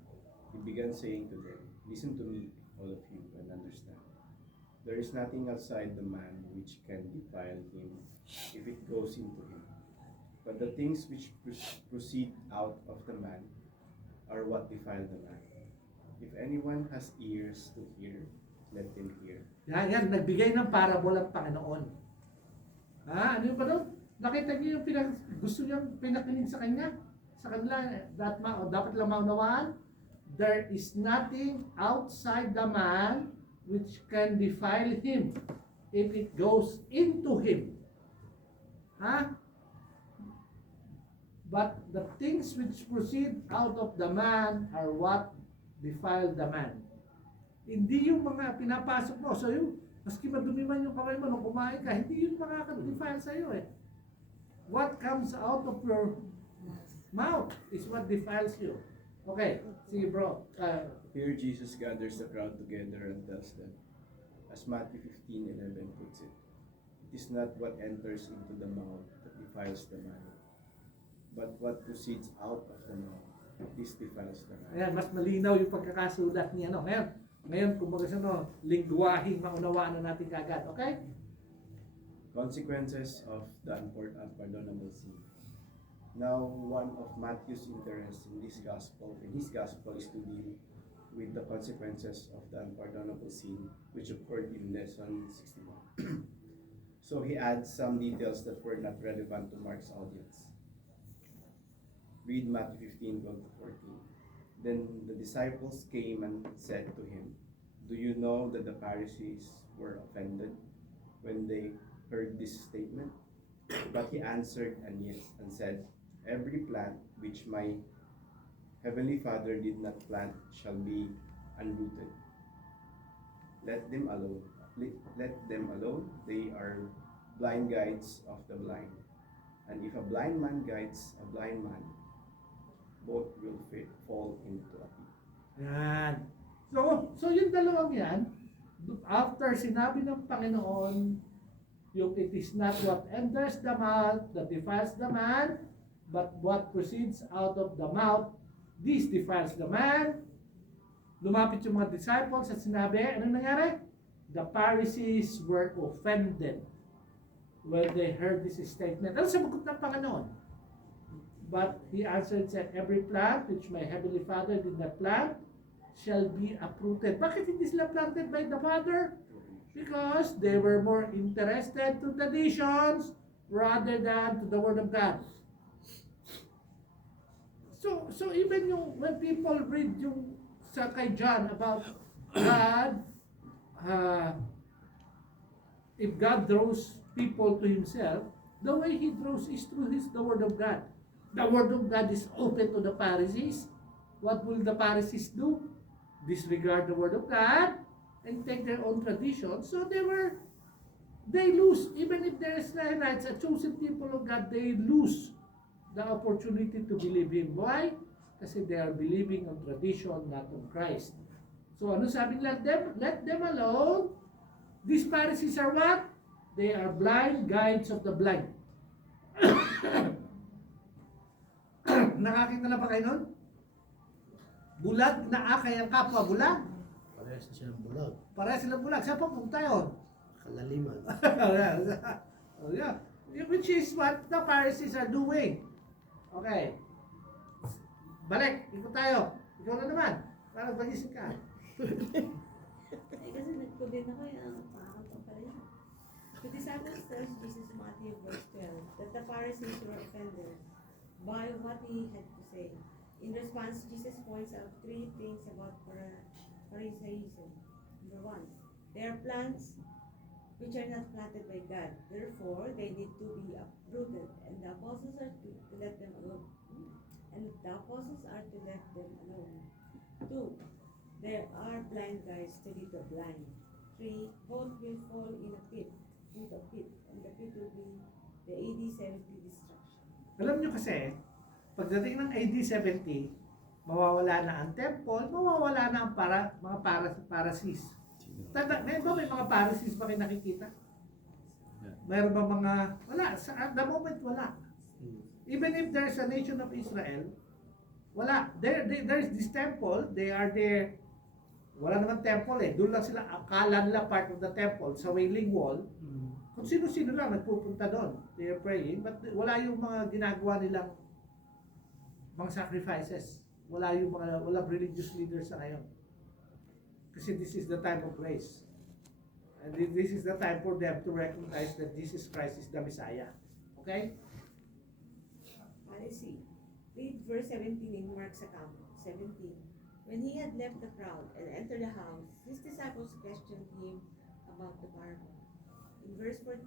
he began saying to them, "Listen to me, all of you, and understand. There is nothing outside the man which can defile him if it goes into him. But the things which proceed out of the man are what defile the man. If anyone has ears to hear, let them hear. Yan, nagbigay ng parable ang Panginoon. Ano yung ba doon? Nakita niyo yung gusto niyang pinakinig sa kanya? Sa kanila, dapat lang maunawaan, there is nothing outside the man which can defile him if it goes into him. But the things which proceed out of the man are what defile the man. Hindi yung mga pinapasok mo. So yung, maski madumi man yung kamay mo nung kumain ka, hindi yun makaka-defile sa'yo eh. What comes out of your mouth is what defiles you. Okay, sige bro. Here Jesus gathers the crowd together and tells them, as Matthew 15:11 puts it, it is not what enters into the mouth that defiles the man, but what proceeds out of the mouth, this defiles the man. Ayan, mas malinaw yung pagkakasulat niya. Ngayon kumbaga sa lingwaheng maunawaan na natin kagad. Okay? Consequences of the unpardonable sin. Now, one of Matthew's interests in his gospel is to deal with the consequences of the unpardonable sin which occurred in lesson 61. So he adds some details that were not relevant to Mark's audience. Read Matthew 15:12-14. Then the disciples came and said to him, "Do you know that the Pharisees were offended when they heard this statement?" But he answered and said, "Every plant which my heavenly Father did not plant shall be unrooted. Let them alone. Let them alone. They are blind guides of the blind. And if a blind man guides a blind man, both will fall into a pit." Yan. So yung dalawang yan, after sinabi ng Panginoon, yung it is not what enters the mouth that defiles the man, but what proceeds out of the mouth, this defiles the man. Lumapit yung mga disciples at sinabi, anong nangyari? The Pharisees were offended when they heard this statement. Ano sagot ng Panginoon? But he answered and said, "Every plant which my heavenly Father did not plant shall be uprooted." Bakit hindi sila planted by the Father? Because they were more interested to traditions rather than to the Word of God. So even when people read yung sa kay John about God, if God draws people to Himself, the way He draws is through the Word of God. The Word of God is open to the Pharisees. What will the Pharisees do? Disregard the Word of God and take their own tradition. So they lose. Even if they're Israelites, a chosen people of God, they lose the opportunity to believe Him. Why? Kasi they are believing on tradition, not on Christ. So ano sabi nila? Let them alone. These Pharisees are what? They are blind guides of the blind. Nakakita na ba kayo nun? Bulag na akay ang kapwa bulag. Parehas na silang bulag. Parehas silang bulag. Saan pa punta yun? Kalaliman. Oh, yeah. Which is what the Pharisees are doing. Okay. Balik. Ikot tayo. Ikaw na naman. Parang bagising ka. Ay, kasi nagkudin ako yung pakakanta pa rin. The disciples tells Jesus, Matthew verse 12, that the Pharisees were offended by what he had to say. In response, Jesus points out three things about Pharisaism. Number one, they are plants which are not planted by God. Therefore, they need to be uprooted, and the apostles are to let them alone. Two, there are blind guides to lead the blind. Three, both will fall in a pit, and the pit will be the AD 70 destruction. Alam nyo kasi, pagdating ng AD 70, mawawala na ang temple, mawawala na ang mga Pharisees. Ngayon ba may mga Pharisees ba kayo nakikita? Mayroon ba mga, wala, at the moment wala. Even if there's a nation of Israel, wala. There's this temple, they are there. Wala naman temple eh. Doon lang sila, akala nila part of the temple, sa Wailing Wall. Kung sino-sino lang nagpupunta doon. They are praying, but wala yung mga ginagawa nilang mga sacrifices. Walang religious leaders sa ngayon. Kasi this is the time of grace. And this is the time for them to recognize that Jesus Christ is the Messiah. Okay? Pharisee. Read verse 17 in Mark's account. 17. When he had left the crowd and entered the house, his disciples questioned him about the parable. In verse 14,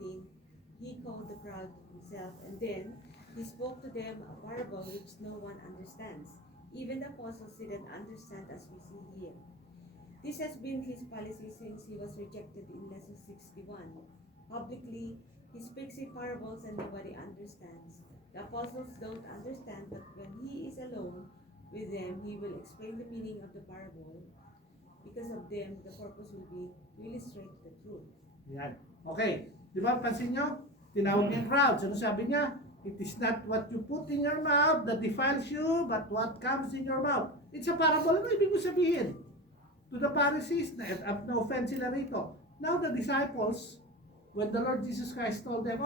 he called the crowd to himself, and then he spoke to them a parable which no one understands. Even the apostles didn't understand as we see here. This has been his policy since he was rejected in lesson 61. Publicly, he speaks in parables and nobody understands. The apostles don't understand, but when he is alone with them, he will explain the meaning of the parable. Because of them, the purpose will be to illustrate the truth. Yan. Okay. Di ba, pansin nyo? Tinawag niya yung crowds. Ano sabi niya? It is not what you put in your mouth that defiles you, but what comes in your mouth. It's a parable. Ano ibig mo sabihin? To the Pharisees, na offense sila rito. Now the disciples, when the Lord Jesus Christ told them,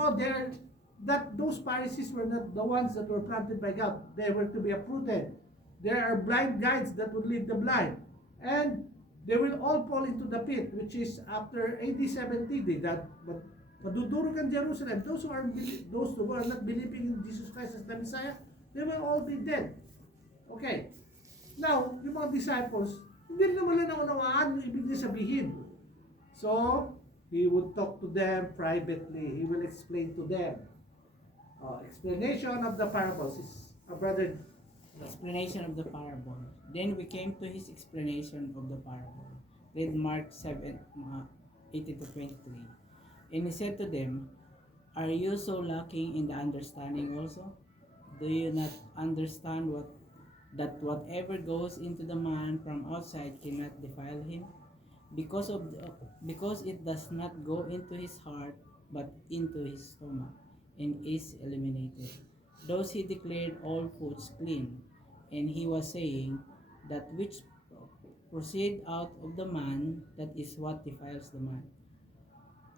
that those Pharisees were not the ones that were planted by God. They were to be uprooted. There are blind guides that would lead the blind. And they will all fall into the pit, which is after AD 70. But madudurog ang Jerusalem. Those who are not believing in Jesus Christ as the Messiah, they will all be dead. Okay. Now, yung mga disciples, hindi naman nila naunawaan yung ibig niya sabihin. So, he would talk to them privately. He will explain to them. Explanation of the parables is brother. Explanation of the parable. Then we came to his explanation of the parable. Read Mark 7, 18 to 23. And he said to them, are you so lacking in the understanding also? Do you not understand that whatever goes into the man from outside cannot defile him? Because it does not go into his heart, but into his stomach, and is eliminated. Thus he declared all foods clean, and he was saying that which proceed out of the man, that is what defiles the man.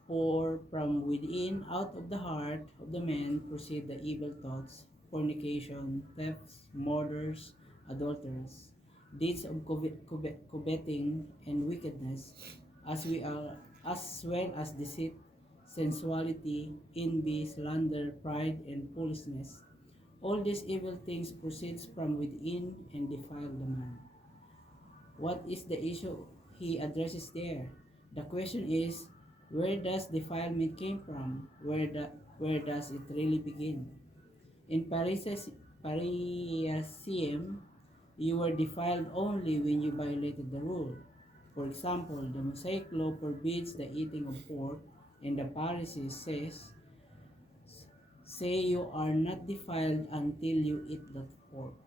For from within, out of the heart of the man, proceed the evil thoughts, fornication, thefts, murders, adulterers, deeds of coveting and wickedness, as well as deceit, sensuality, envy, slander, pride, and foolishness. All these evil things proceeds from within and defile the man. What is the issue he addresses there? The question is, where does defilement came from? Where does it really begin? In Pharisaism, you were defiled only when you violated the rule. For example, the Mosaic law forbids the eating of pork, and the Pharisees say you are not defiled until you eat that pork.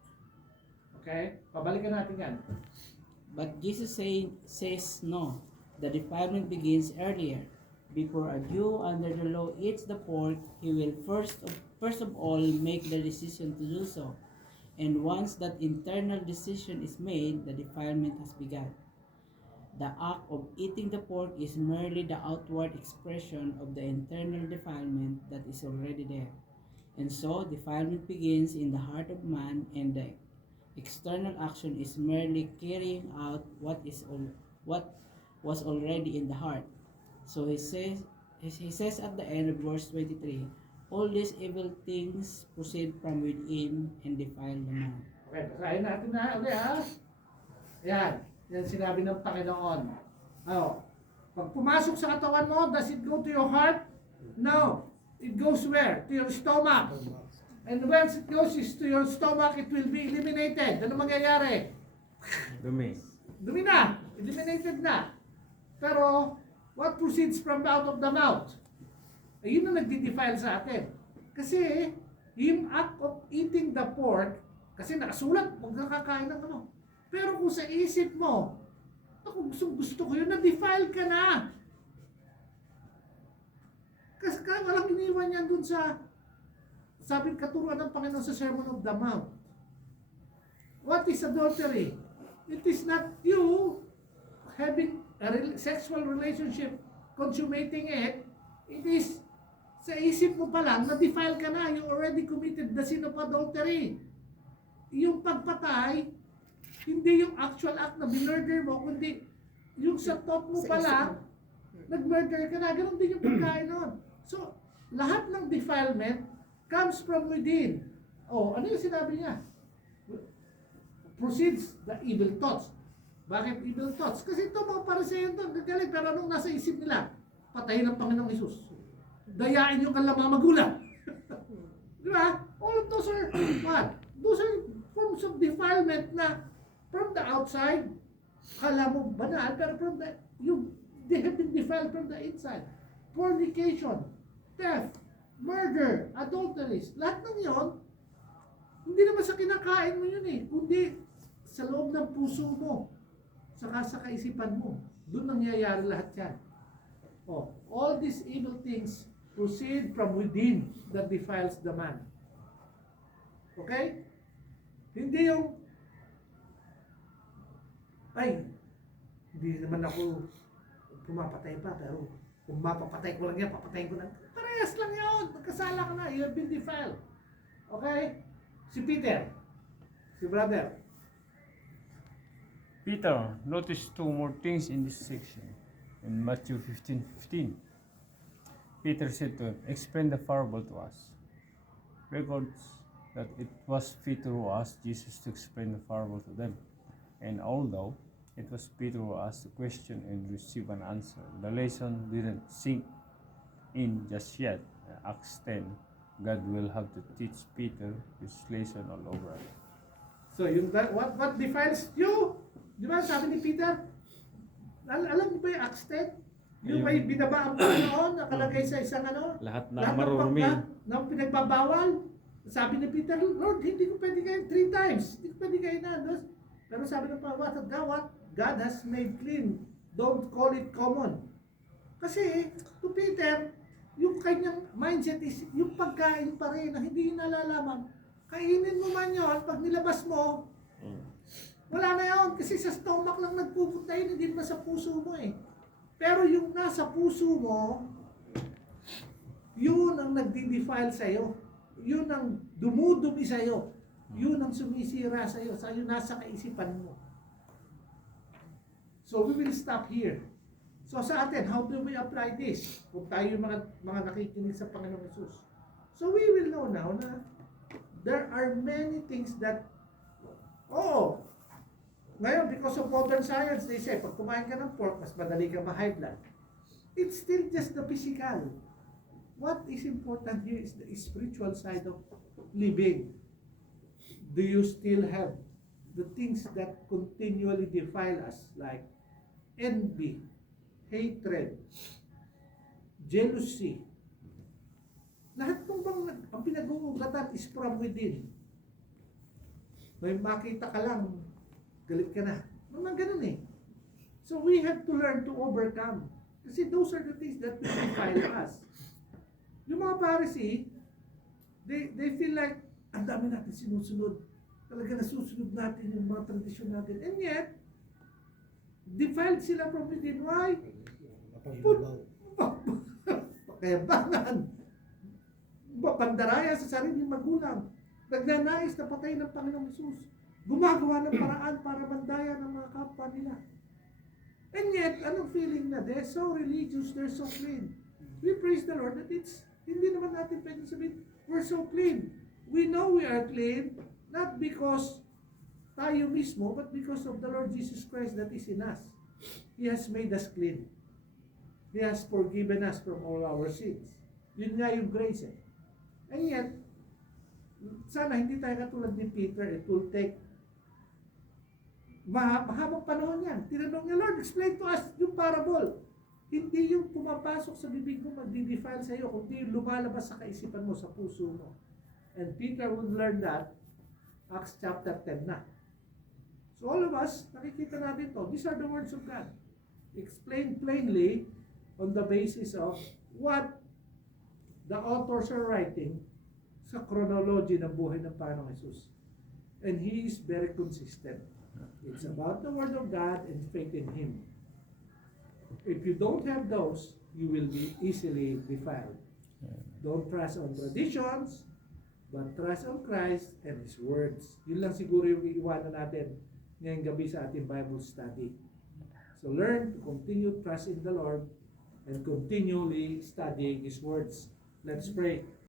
Okay? Pabalikan natin yan. But Jesus says no. The defilement begins earlier. Before a Jew under the law eats the pork, he will first of all make the decision to do so. And once that internal decision is made, the defilement has begun. The act of eating the pork is merely the outward expression of the internal defilement that is already there. And so, defilement begins in the heart of man, and the external action is merely carrying out what was already in the heart. So he says at the end of verse 23, all these evil things proceed from within and defile the man. Okay, basahin natin na ulit ha. Yan. Yan sinabi ng Panginoon. Pag pumasok sa katawan mo, does it go to your heart? No. It goes where? To your stomach. And once it goes to your stomach, it will be eliminated. Ano mangyayari? Dumi. Dumi na. Eliminated na. Pero, what proceeds from out of the mouth? Ayun na nagdi-defile sa atin. Kasi, yung act of eating the pork, kasi nakasulat, huwag nakakain ng ano. Pero kung sa isip mo, ako gusto ko yun, na-defile ka na. Kasi walang iniwan yan dun sa sabi katuruan ng Panginoon sa Sermon of the Mount. What is adultery? It is not you having a sexual relationship, consummating it. It is sa isip mo pa lang, na-defile ka na. You already committed the sin of adultery. Yung pagpatay, hindi yung actual act na binurder mo, kundi yung sa thought mo Sa pa isip lang, mo. nag-murder ka na, ganun din yung pagkain nun. So, lahat ng defilement comes from within. Oh, ano yung sinabi niya? Proceeds the evil thoughts. Bakit evil thoughts? Kasi ito mga Pariseyo ito, gagaling, pero anong nasa isip nila? Patayin ang Panginoong Isus. Dayain yung kanilang mga magulang. Di ba? All of those are what? Those are forms of defilement na from the outside, kala mo banal, pero from the, they have been defiled from the inside. Fornication, theft, murder, adulteries, lahat ng yon, hindi naman sa kinakain mo yun eh, kundi sa loob ng puso mo, saka sa kaisipan mo. Doon nangyayari lahat yan. Oh, all these evil things proceed from within that defiles the man. Okay? Hindi yung, ay, hindi naman ako pumapatay pa, pero kung mapapatay ko lang yan, papatayin ko lang. Parehas lang yun. Magkasala ka na. You have been defiled. Okay? Si Peter. Si brother. Peter, notice two more things in this section. In Matthew 15:15, Peter said to him, explain the parable to us. Records that it was Peter who asked Jesus to explain the parable to them. And although it was Peter who asked the question and received an answer, the lesson didn't sink in just yet. Acts 10, God will have to teach Peter his lesson all over again. So, yung what defiles you? Di ba sabi ni Peter? Alam mo ba yung Acts 10? Yung may binaba ang Panginoon, nakalagay sa isang ano? Lahat na Lahat ng marurumi. pagka ng pinagbabawal. Sabi ni Peter, Lord, hindi ko pwede kayo 3 times. Hindi ko pwede kayo na. No? Pero sabi ng Panginoon, what God has made clean, don't call it common. Kasi, to Peter, yung kanyang mindset is, yung pagkain pa rin na hindi nalalaman. Kainin mo man yun, pag nilabas mo, wala na yun. Kasi sa stomach lang nagpupunta yun, hindi na sa puso mo eh. Pero yung nasa puso mo, yun ang nagdi-defile sa'yo. Yun ang dumudumi sa'yo. Yun ang sumisira sa'yo. Sa'yo nasa kaisipan mo. So we will stop here. So sa atin, how do we apply this? Kung tayo yung mga nakikinig sa Panginoong Hesus. So we will know now na there are many things that, ngayon, because of modern science, they say, pag kumain ka ng pork, mas madali ka ma-high blood. It's still just the physical. What is important here is the spiritual side of living. Do you still have the things that continually defile us, like envy, hatred, jealousy? Lahat ng bang ang pinag-uugatan is from within. May makita ka lang, galit ka na. Mga ganun eh. So we have to learn to overcome. Kasi those are the things that will defile us. Yung mga Pharisee, they feel like, ang dami natin sinusunod. Talaga nasusunod natin yung mga tradisyon natin. And yet, defiled sila from within. Why? Pakayabangan. Pandaraya sa sariling magulang. Nagnanais na patayin ng Panginoong Hesus. Gumagawa ng paraan para mandaya ng mga kapwa nila. And yet, anong feeling na? They're so religious, they're so clean. We praise the Lord that hindi naman natin pwede sabihin, we're so clean. We know we are clean, not because tayo mismo, but because of the Lord Jesus Christ that is in us. He has made us clean. He has forgiven us from all our sins. Yun nga yung grace eh. And yet, sana hindi tayo katulad ni Peter. It will take mahabang panahon yan. Tinanong niya, Lord, explain to us yung parable. Hindi yung pumapasok sa bibig mo, magdi-defile sa iyo, kundi yung lumalabas sa kaisipan mo, sa puso mo. And Peter would learn that, Acts chapter 10 na. So all of us, nakikita natin to. These are the words of God. Explained plainly on the basis of what the authors are writing sa chronology ng buhay ng Panginoong Hesus. And He is very consistent. It's about the Word of God and faith in Him. If you don't have those, you will be easily defiled. Don't trust on traditions, but trust on Christ and His words. Yun lang siguro yung iiwanan natin ngayong gabi sa ating Bible study. So learn to continue trust in the Lord and continually studying His words. Let's pray.